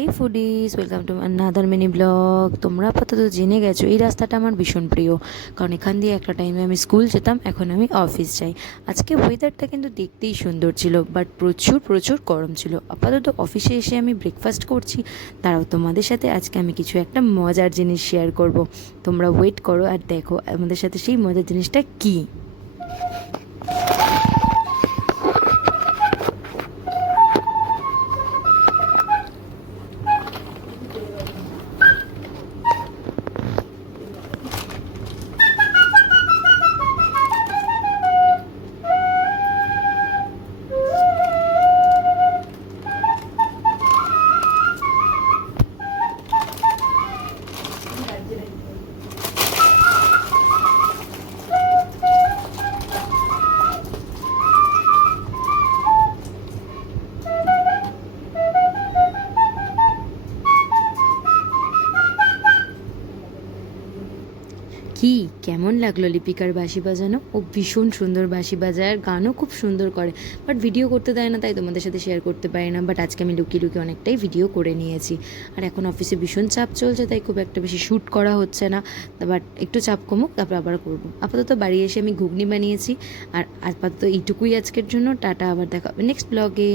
এই foodies welcome to another mini blog. তোমরা আপাতত জেনে গেছো এই রাস্তাটা আমার ভীষণ প্রিয়, কারণ এখান দিয়ে একটা টাইমে আমি স্কুল যেতাম, এখন আমি অফিস যাই। আজকে ওয়েদারটা কিন্তু দেখতেই সুন্দর ছিল, বাট প্রচুর প্রচুর গরম ছিল। আপাতত অফিসে এসে আমি ব্রেকফাস্ট করছি। তারাও তোমাদের সাথে আজকে আমি কিছু একটা মজার জিনিস শেয়ার করব। তোমরা ওয়েট করো আর দেখো আমাদের সাথে সেই মজার জিনিসটা কী। কি কেমন লাগলো লিপিকার বাঁশি বাজানো? ও ভীষণ সুন্দর বাঁশি বাজায় আর গানও খুব সুন্দর করে, বাট ভিডিও করতে দেয় না, তাই তোমাদের সাথে শেয়ার করতে পারি না। বাট আজকে আমি লুকিয়ে লুকিয়ে অনেকটাই ভিডিও করে নিয়েছি। আর এখন অফিসে ভীষণ চাপ চলছে, তাই খুব একটা বেশি শ্যুট করা হচ্ছে না। বাট একটু চাপ কমুক, তারপর আবার করবো। আপাতত বাড়ি এসে আমি ঘুগনি বানিয়েছি। আর আপাতত এইটুকুই আজকের জন্য। টাটা, আবার দেখা হবে নেক্সট ব্লগে।